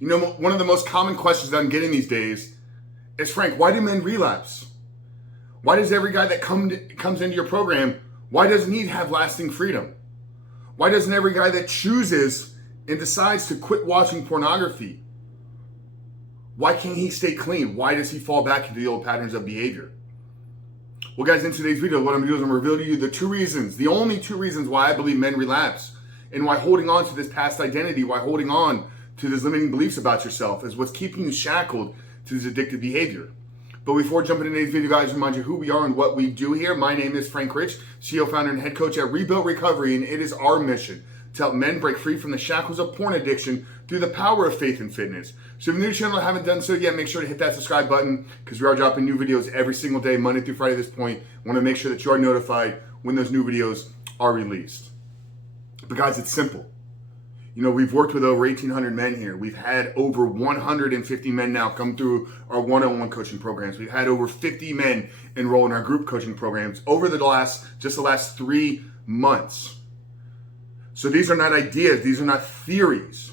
You know, one of the most common questions I'm getting these days is, Frank, why do men relapse? Why does every guy that comes into your program, why doesn't he have lasting freedom? Why doesn't every guy that chooses and decides to quit watching pornography, why can't he stay clean? Why does he fall back into the old patterns of behavior? Well, guys, in today's video, what I'm going to do is I'm going to reveal to you the two reasons, the only two reasons why I believe men relapse, and why holding on to this past identity, why holding on to these limiting beliefs about yourself is what's keeping you shackled to this addictive behavior. But before jumping into today's video, guys, remind you who we are and what we do here. My name is Frank Rich, CEO, founder, and head coach at Rebuilt Recovery, and it is our mission to help men break free from the shackles of porn addiction through the power of faith and fitness. So if you're new to the channel and haven't done so yet, make sure to hit that subscribe button, because we are dropping new videos every single day, Monday through Friday at this point. I want to make sure that you are notified when those new videos are released. But guys, it's simple. You know, we've worked with over 1,800 men here. We've had over 150 men now come through our one-on-one coaching programs. We've had over 50 men enroll in our group coaching programs over the last 3 months. So these are not ideas. These are not theories.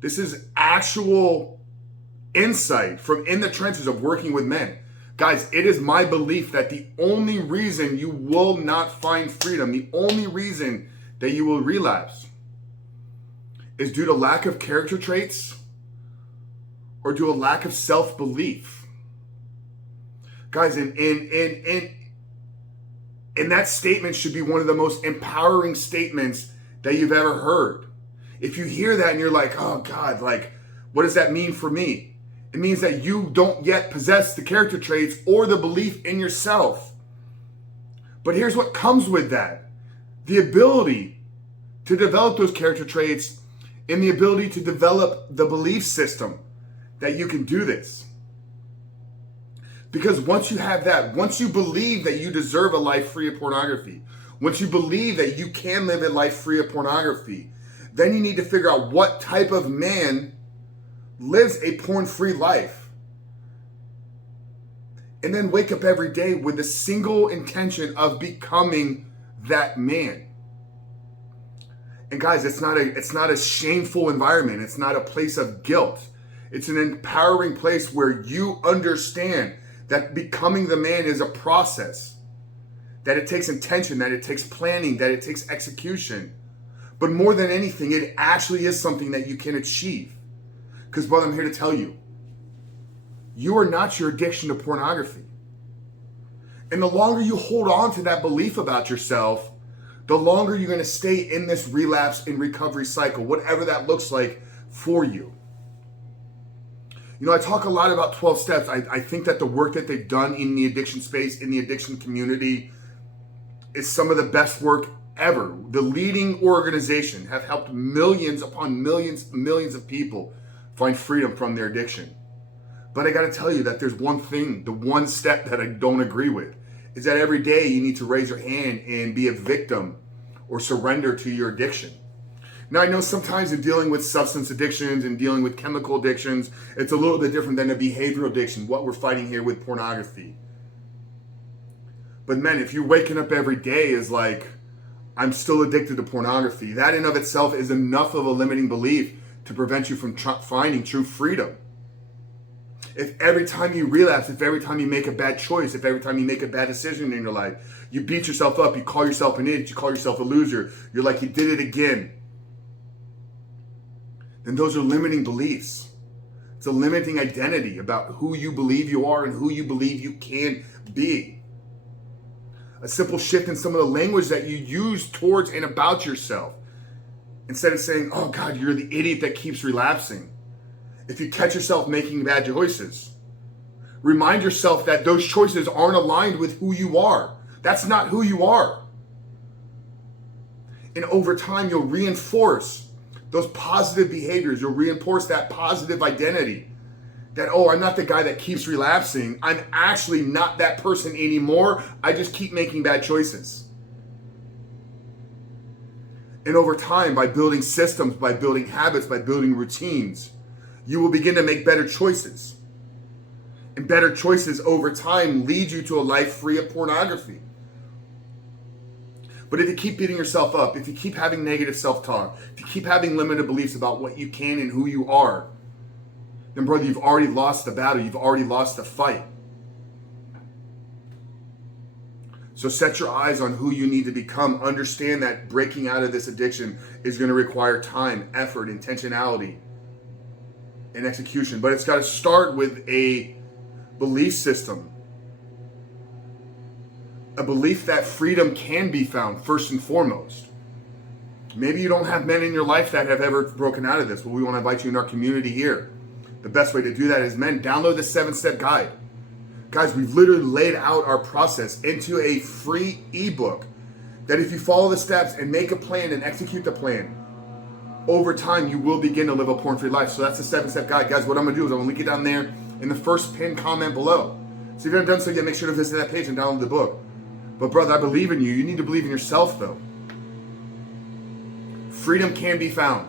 This is actual insight from in the trenches of working with men. Guys, it is my belief that the only reason you will not find freedom, the only reason that you will relapse, is due to lack of character traits or due to a lack of self-belief. Guys, and that statement should be one of the most empowering statements that you've ever heard. If you hear that and you're like, oh God, like, what does that mean for me? It means that you don't yet possess the character traits or the belief in yourself. But here's what comes with that: the ability to develop those character traits and the ability to develop the belief system that you can do this. Because once you have that, once you believe that you deserve a life free of pornography, once you believe that you can live a life free of pornography, then you need to figure out what type of man lives a porn-free life. And then wake up every day with the single intention of becoming that man. And guys, it's not a shameful environment. It's not a place of guilt. It's an empowering place where you understand that becoming the man is a process, that it takes intention, that it takes planning, that it takes execution. But more than anything, it actually is something that you can achieve. Because, brother, I'm here to tell you, you are not your addiction to pornography. And the longer you hold on to that belief about yourself, the longer you're going to stay in this relapse and recovery cycle, whatever that looks like for you. You know, I talk a lot about 12 steps. I think that the work that they've done in the addiction space, in the addiction community, is some of the best work ever. The leading organization have helped millions upon millions of people find freedom from their addiction. But I got to tell you that there's one thing, the one step that I don't agree with, is that every day you need to raise your hand and be a victim or surrender to your addiction. Now, I know sometimes in dealing with substance addictions and dealing with chemical addictions, it's a little bit different than a behavioral addiction, what we're fighting here with pornography. But men, if you're waking up every day is like, I'm still addicted to pornography, that in of itself is enough of a limiting belief to prevent you from finding true freedom. If every time you relapse, if every time you make a bad choice, if every time you make a bad decision in your life, you beat yourself up, you call yourself an idiot, you call yourself a loser, you're like, you did it again, then those are limiting beliefs. It's a limiting identity about who you believe you are and who you believe you can be. A simple shift in some of the language that you use towards and about yourself. Instead of saying, oh God, you're the idiot that keeps relapsing. If you catch yourself making bad choices, remind yourself that those choices aren't aligned with who you are. That's not who you are. And over time, you'll reinforce those positive behaviors. You'll reinforce that positive identity that, oh, I'm not the guy that keeps relapsing. I'm actually not that person anymore. I just keep making bad choices. And over time, by building systems, by building habits, by building routines, you will begin to make better choices. And better choices over time lead you to a life free of pornography. But if you keep beating yourself up, if you keep having negative self-talk, if you keep having limited beliefs about what you can and who you are, then brother, you've already lost the battle. You've already lost the fight. So set your eyes on who you need to become. Understand that breaking out of this addiction is going to require time, effort, intentionality, and execution. But it's got to start with a belief system. A belief that freedom can be found first and foremost. Maybe you don't have men in your life that have ever broken out of this, but we want to invite you in our community here. The best way to do that is, men, download the 7-step guide. Guys, we've literally laid out our process into a free ebook that if you follow the steps and make a plan and execute the plan, over time you will begin to live a porn-free life. So that's the 7-step guide. Guys, what I'm going to do is I'm going to link it down there in the first pinned comment below. So if you haven't done so yet, make sure to visit that page and download the book. But brother, I believe in you. You need to believe in yourself though. Freedom can be found.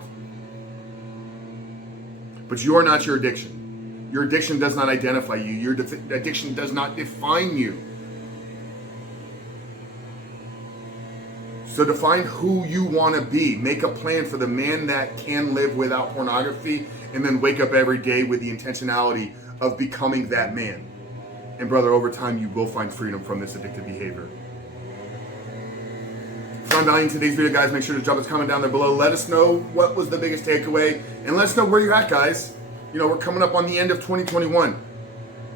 But you are not your addiction. Your addiction does not identify you. Your addiction does not define you. So define who you want to be. Make a plan for the man that can live without pornography, and then wake up every day with the intentionality of becoming that man. And brother, over time, you will find freedom from this addictive behavior. If you found value in today's video, guys, make sure to drop us a comment down there below. Let us know what was the biggest takeaway, and let us know where you're at, guys. You know, we're coming up on the end of 2021.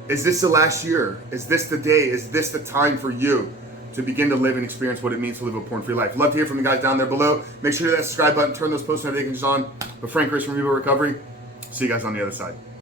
Is this the last year? Is this the day? Is this the time for you to begin to live and experience what it means to live a porn-free life? Love to hear from the guys down there below. Make sure to hit that subscribe button, turn those post notifications on. But Frank Chris from Revo Recovery. See you guys on the other side.